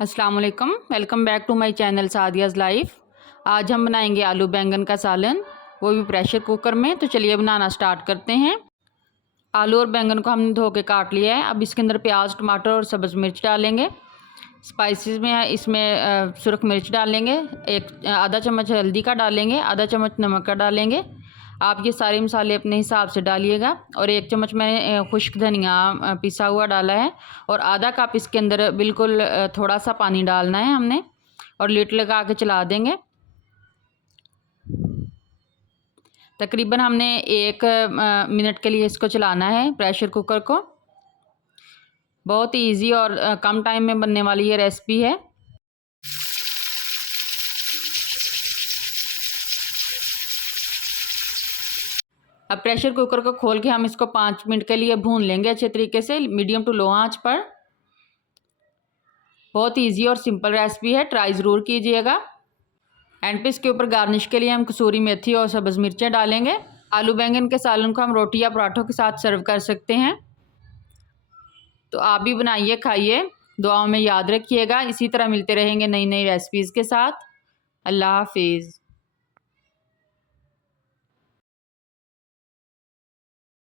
अस्सलाम वालेकुम, welcome back to my channel Sadia's life. आज हम बनाएंगे आलू बैंगन का सालन, वो भी प्रेशर कुकर में। तो चलिए बनाना स्टार्ट करते हैं। आलू और बैंगन को हमने धो के काट लिया है। अब इसके अंदर प्याज, टमाटर और सब्ज़ मिर्च डालेंगे। स्पाइसेस में इसमें सुरख मिर्च डालेंगे, एक आधा चम्मच हल्दी का डालेंगे, आधा चम्मच नमक का डालेंगे। आप ये सारे मसाले अपने हिसाब से डालिएगा। और एक चम्मच मैंने खुश्क धनिया पिसा हुआ डाला है। और आधा कप इसके अंदर बिल्कुल थोड़ा सा पानी डालना है हमने, और लीड लगा के चला देंगे। तकरीबन हमने 1 मिनट के लिए इसको चलाना है, प्रेशर कुकर को। बहुत ही ईजी और कम टाइम में बनने वाली ये रेसिपी है। अब प्रेशर कुकर को खोल के हम इसको 5 मिनट के लिए भून लेंगे अच्छे तरीके से, मीडियम टू लो आंच पर। बहुत ईजी और सिंपल रेसिपी है, ट्राई ज़रूर कीजिएगा। एंड पे इसके ऊपर गार्निश के लिए हम कसूरी मेथी और सब्ज़ मिर्चें डालेंगे। आलू बैंगन के सालन को हम रोटी या पराठों के साथ सर्व कर सकते हैं। तो आप भी बनाइए, खाइए, दुआओं में याद रखिएगा। इसी तरह मिलते रहेंगे नई नई रेसिपीज़ के साथ। अल्लाह हाफिज़।